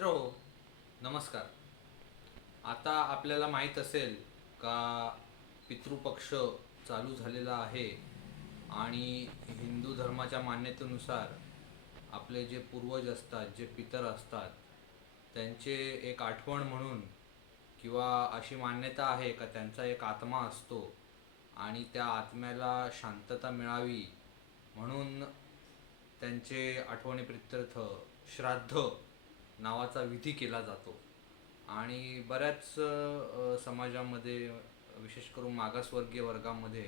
मित्रहो, नमस्कार. आता आपल्याला माहीत असेल का पितृपक्ष चालू झालेला आहे आणि हिंदू धर्माच्या मान्यतेनुसार आपले जे पूर्वज असतात, जे पितर असतात, त्यांचे एक आठवण म्हणून किंवा अशी मान्यता आहे का त्यांचा एक आत्मा असतो आणि त्या आत्म्याला शांतता मिळावी म्हणून त्यांचे आठवणीप्रित्यर्थ श्राद्ध नावाचा विधी केला जातो. आणि बऱ्याच समाजामध्ये, विशेष करून मागासवर्गीय वर्गामध्ये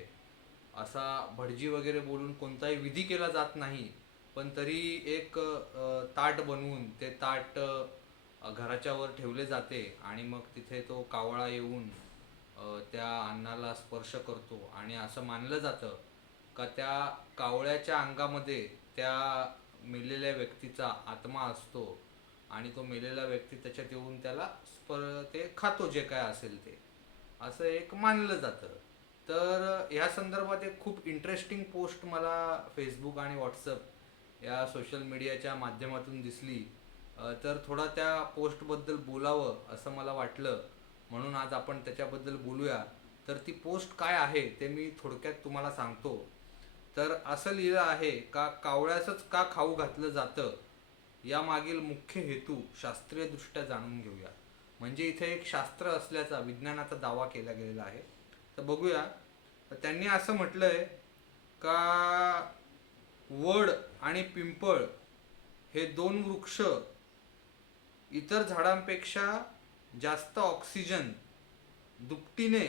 असा भटजी वगैरे बोलून कोणताही विधी केला जात नाही, पण तरी एक ताट बनवून ते ताट घराच्या वर ठेवले जाते आणि मग तिथे तो कावळा येऊन त्या अन्नाला स्पर्श करतो आणि असं मानलं जातं का त्या कावळ्याच्या अंगामध्ये त्या मेलेल्या व्यक्तीचा आत्मा असतो आणि तो मेलेला व्यक्ती त्याच्यात येऊन त्याला ते खातो, जे काय असेल ते, असं एक मानलं जातं. तर या संदर्भात एक खूप इंटरेस्टिंग पोस्ट मला फेसबुक आणि व्हॉट्सअप या सोशल मीडियाच्या माध्यमातून दिसली. तर थोडा त्या पोस्टबद्दल बोलावं असं मला वाटलं, म्हणून आज आपण त्याच्याबद्दल बोलूया. तर ती पोस्ट काय आहे ते मी थोडक्यात तुम्हाला सांगतो. तर असं लिहिलं आहे का कावळ्याचंच का खाऊ घातलं जातं यामागील मुख्य हेतू शास्त्रीयदृष्ट्या जाणून घेऊया. म्हणजे इथे एक शास्त्र असल्याचा, विज्ञानाचा दावा केला गेलेला आहे. तर बघूया. तर त्यांनी असं म्हटलंय का वड आणि पिंपळ हे दोन वृक्ष इतर झाडांपेक्षा जास्त ऑक्सिजन दुपटीने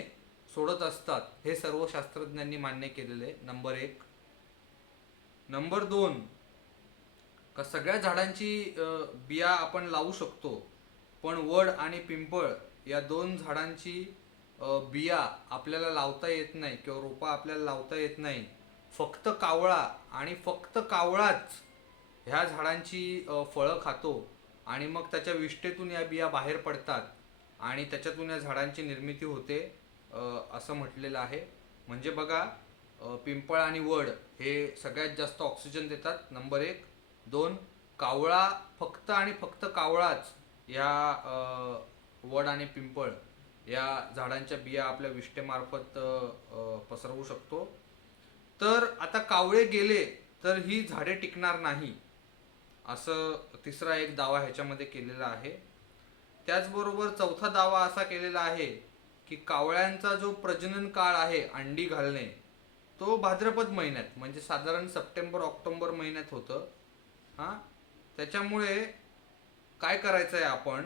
सोडत असतात, हे सर्व शास्त्रज्ञांनी मान्य केलेले. नंबर एक. नंबर दोन, का सगळ्या झाडांची बिया आपण लावू शकतो, पण वड आणि पिंपळ या दोन झाडांची बिया आपल्याला लावता येत नाही किंवा रोपा आपल्याला लावता येत नाही. फक्त कावळा आणि फक्त कावळाच ह्या झाडांची फळं खातो आणि मग त्याच्या विष्ठेतून या बिया बाहेर पडतात आणि त्याच्यातून या झाडांची निर्मिती होते, असं म्हटलेलं आहे. म्हणजे बघा, पिंपळ आणि वड हे सगळ्यात जास्त ऑक्सिजन देतात, नंबर एक. दोन, कावळा फक्त आणि फक्त कावळाच या वड आणि पिंपळ या झाडांच्या बिया आपल्या विष्ठेमार्फत पसरवू शकतो. तर आता कावळे गेले तर ही झाडे टिकणार नाही, असं तिसरा एक दावा ह्याच्यामध्ये केलेला आहे. त्याचबरोबर चौथा दावा असा केलेला आहे की कावळ्यांचा जो प्रजनन काळ आहे, अंडी घालणे, तो भाद्रपद महिन्यात, म्हणजे साधारण सप्टेंबर ऑक्टोबर महिन्यात होतं. हां, त्याच्यामुळे काय करायचं आहे आपण,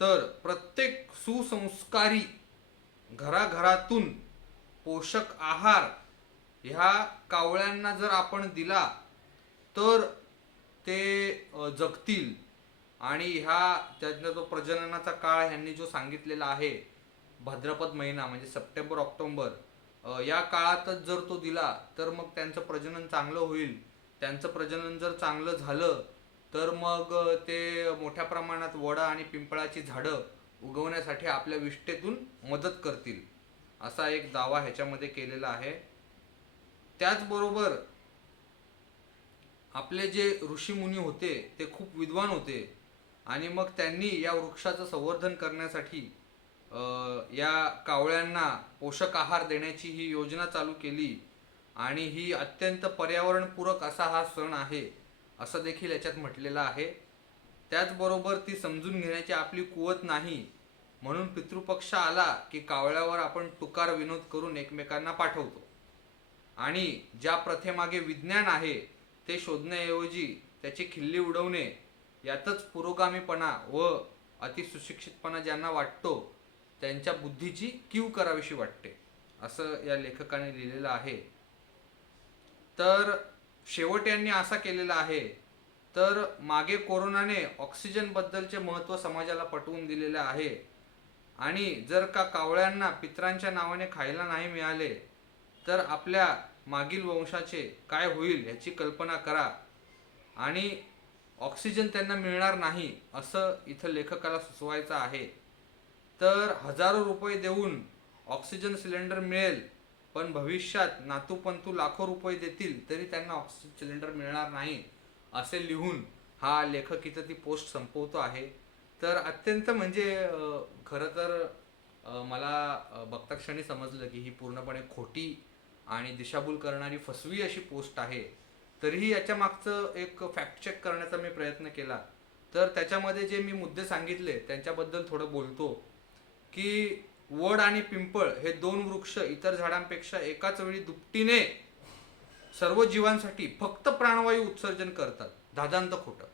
तर प्रत्येक सुसंस्कारी घराघरातून पोषक आहार ह्या कावळ्यांना जर आपण दिला तर ते जगतील. आणि ह्या त्यातला जो प्रजननाचा काळ ह्यांनी जो सांगितलेला आहे, भाद्रपद महिना म्हणजे सप्टेंबर ऑक्टोबर, या काळातच जर तो दिला तर मग त्यांचं प्रजनन चांगलं होईल. त्यांचं प्रजनन जर चांगलं झालं तर मग ते मोठ्या प्रमाणात वडा आणि पिंपळाची झाडं उगवण्यासाठी आपल्या विष्ठेतून मदत करतील, असा एक दावा ह्याच्यामध्ये केलेला आहे. त्याचबरोबर आपले जे ऋषीमुनी होते ते खूप विद्वान होते आणि मग त्यांनी या वृक्षाचं संवर्धन करण्यासाठी या कावळ्यांना पोषक आहार देण्याची ही योजना चालू केली आणि ही अत्यंत पर्यावरणपूरक असा हा सण आहे, असं देखील याच्यात म्हटलेलं आहे. त्याचबरोबर ती समजून घेण्याची आपली कुवत नाही, म्हणून पितृपक्ष आला की कावळ्यावर आपण टुकार विनोद करून एकमेकांना पाठवतो आणि ज्या प्रथेमागे विज्ञान आहे ते शोधण्याऐवजी त्याची खिल्ली उडवणे यातच पुरोगामीपणा व अतिसुशिक्षितपणा ज्यांना वाटतो त्यांच्या बुद्धीची कीव करावीशी वाटते, असं या लेखकाने लिहिलेलं आहे. तर शेवट यांनी असा केलेला आहे, तर मागे कोरोनाने ऑक्सिजन बद्दलचे महत्त्व समाजाला पटवून दिलेले आहे आणि जर का कावळ्यांना पितरांच्या नावाने खायला नाही मिळाले तर आपल्या मागील वंशाचे काय होईल याची कल्पना करा. आणि ऑक्सिजन त्यांना मिळणार नाही असं इथं लेखकाला सुचवायचं आहे. तर हजारो रुपये देऊन ऑक्सिजन सिलेंडर मिळेल, पण भविष्यात नातूपंतू लाखो रुपये देतील तरी त्यांना ऑक्सिजन सिलेंडर मिळणार नाही, असे लिहून हा लेखक इथं ती पोस्ट संपवतो आहे. तर अत्यंत म्हणजे खरं तर मला बघता क्षणी समजलं की ही पूर्णपणे खोटी आणि दिशाभूल करणारी फसवी अशी पोस्ट आहे. तरीही याच्या मागचं एक फॅक्ट चेक करण्याचा मी प्रयत्न केला. तर त्याच्यामध्ये जे मी मुद्दे सांगितले त्यांच्याबद्दल थोडं बोलतो की वड आणि पिंपळ हे दोन वृक्ष इतर झाडांपेक्षा एकाच वेळी दुपटीने सर्व जीवांसाठी फक्त प्राणवायू उत्सर्जन करतात. दादांत खोटं.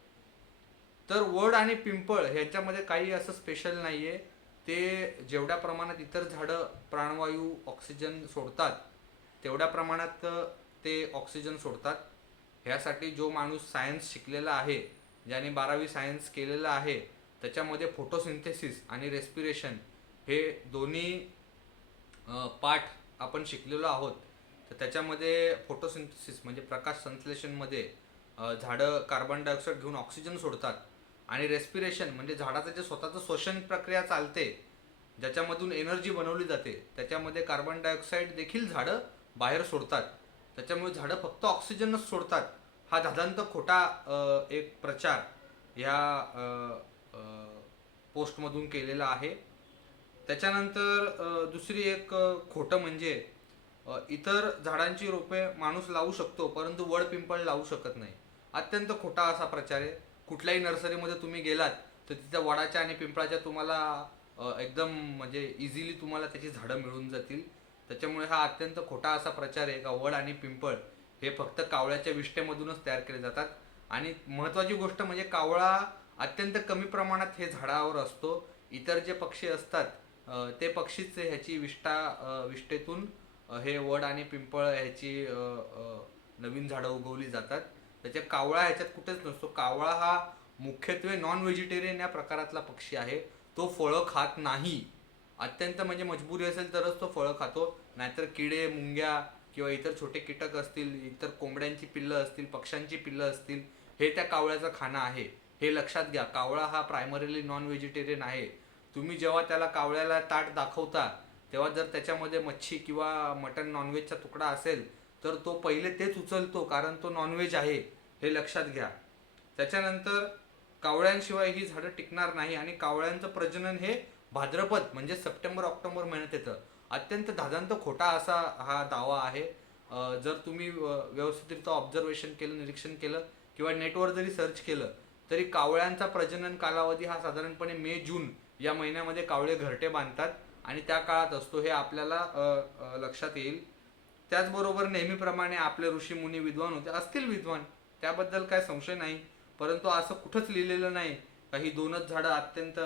तर वड आणि पिंपळ ह्याच्यामध्ये काही असं स्पेशल नाहीये. ते जेवढ्या प्रमाणात इतर झाडं प्राणवायू ऑक्सिजन सोडतात तेवढ्या प्रमाणात ते ऑक्सिजन सोडतात. ह्यासाठी जो माणूस सायन्स शिकलेला आहे, ज्याने 12वी सायन्स केलेलं आहे, त्याच्यामध्ये फोटोसिंथेसिस आणि रेस्पिरेशन हे दोन्ही पाठ आपण शिकलेलो आहोत. तर त्याच्यामध्ये फोटोसिंथेसिस म्हणजे प्रकाश संश्लेषणमध्ये झाडं कार्बन डायऑक्साईड घेऊन ऑक्सिजन सोडतात आणि रेस्पिरेशन म्हणजे झाडाचं जे स्वतःचं श्वसन प्रक्रिया चालते, ज्याच्यामधून एनर्जी बनवली जाते, त्याच्यामध्ये कार्बन डायऑक्साईड देखील झाडं बाहेर सोडतात. त्याच्यामुळे झाडं फक्त ऑक्सिजनच सोडतात. हा धादांत खोटा एक प्रचार ह्या पोस्टमधून केलेला आहे. त्याच्यानंतर दुसरी एक खोटं म्हणजे इतर झाडांची रोपे माणूस लावू शकतो परंतु वड पिंपळ लावू शकत नाही. अत्यंत खोटा असा प्रचार आहे. कुठल्याही नर्सरीमध्ये तुम्ही गेलात तर तिथं वडाच्या आणि पिंपळाच्या तुम्हाला एकदम म्हणजे इझिली तुम्हाला त्याची झाडं मिळून जातील. त्याच्यामुळे हा अत्यंत खोटा असा प्रचार आहे का वड आणि पिंपळ हे फक्त कावळ्याच्या विष्ठेमधूनच तयार केले जातात. आणि महत्त्वाची गोष्ट म्हणजे कावळा अत्यंत कमी प्रमाणात हे झाडावर असतो. इतर जे पक्षी असतात ते पक्षीच ह्याची विष्ठेतून हे वड आणि पिंपळ ह्याची नवीन झाडं उगवली जातात. त्याच्या कावळा ह्याच्यात कुठेच नसतो. कावळा हा मुख्यत्वे नॉन व्हेजिटेरियन या प्रकारातला पक्षी आहे. तो फळं खात नाही. अत्यंत म्हणजे मजबुरी असेल तरच तो फळं खातो, नाहीतर किडे मुंग्या किंवा इतर छोटे कीटक असतील, इतर कोंबड्यांची पिल्लं असतील, पक्ष्यांची पिल्लं असतील, हे त्या कावळ्याचं खाणं आहे. हे लक्षात घ्या. कावळा हा प्रायमरीली नॉन व्हेजिटेरियन आहे. तुम्ही जेव्हा त्याला कावळ्याला ताट दाखवता तेव्हा जर त्याच्यामध्ये मच्छी किंवा मटन नॉनव्हेजचा तुकडा असेल तर तो पहिले तेच उचलतो, कारण तो नॉनव्हेज आहे. हे लक्षात घ्या. त्याच्यानंतर कावळ्यांशिवाय ही झाडं टिकणार नाही आणि कावळ्यांचं प्रजनन हे भाद्रपद म्हणजे सप्टेंबर ऑक्टोबर महिन्यात येतं. अत्यंत धादांत खोटा असा हा दावा आहे. जर तुम्ही व्यवस्थितरित्या ऑब्झर्वेशन केलं, निरीक्षण केलं किंवा नेटवर जरी सर्च केलं तरी कावळ्यांचा प्रजनन कालावधी हा साधारणपणे मे जून या महिन्यामध्ये कावळे घरटे बांधतात आणि त्या काळात असतो. हे आपल्याला लक्षात येईल. त्याचबरोबर नेहमीप्रमाणे आपले ऋषीमुनी विद्वान होते, असतील विद्वान, त्याबद्दल काय संशय नाही. परंतु असं कुठंच लिहिलेलं नाही का ही दोनच झाडं अत्यंत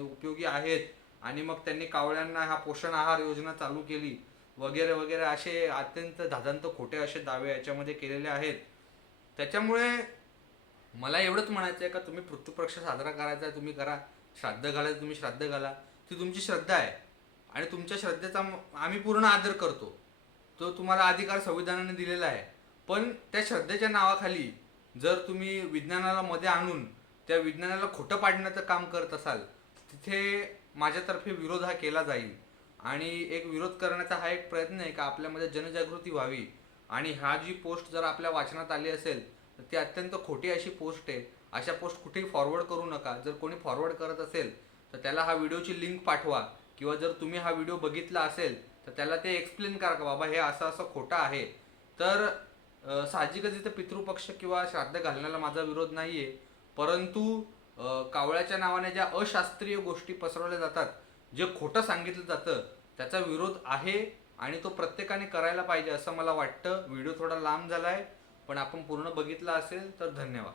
उपयोगी आहेत आणि मग त्यांनी कावळ्यांना हा पोषण आहार योजना चालू केली वगैरे वगैरे असे अत्यंत धादांत खोटे असे दावे याच्यामध्ये केलेले आहेत. त्याच्यामुळे मला एवढंच म्हणायचं आहे का तुम्ही पितृपक्ष साजरा करायचा तुम्ही करा, श्राद्ध घालायचं तुम्ही श्राद्ध घाला, ती तुमची श्रद्धा आहे आणि तुमच्या श्रद्धेचा आम्ही पूर्ण आदर करतो. तो तुम्हाला अधिकार संविधानाने दिलेला आहे. पण त्या श्रद्धेच्या नावाखाली जर तुम्ही विज्ञानाला मध्ये आणून त्या विज्ञानाला खोटं पाडण्याचं काम करत असाल तिथे माझ्यातर्फे विरोध हा केला जाईल. आणि एक विरोध करण्याचा हा एक प्रयत्न आहे का आपल्यामध्ये जनजागृती व्हावी. आणि हा जी पोस्ट जर आपल्या वाचनात आली असेल तर ती अत्यंत खोटी अशी पोस्ट आहे. अशा पोस्ट कुठेही फॉरवर्ड करू नका. जर कोणी फॉरवर्ड करत असेल तर त्याला हा व्हिडिओची लिंक पाठवा किंवा जर तुम्ही हा व्हिडिओ बघितला असेल तर त्याला ते एक्सप्लेन करा का बाबा हे असं असं खोटं आहे. तर साहजिकच इथं पितृपक्ष किंवा श्राद्ध घालण्याला माझा विरोध नाहीये. परंतु कावळ्याच्या नावाने ज्या अशास्त्रीय गोष्टी पसरवल्या जातात, जे खोटं सांगितलं जातं, त्याचा विरोध आहे आणि तो प्रत्येकाने करायला पाहिजे असं मला वाटतं. व्हिडिओ थोडा लांब झालाय पण आपण पूर्ण बघितला असेल तर धन्यवाद.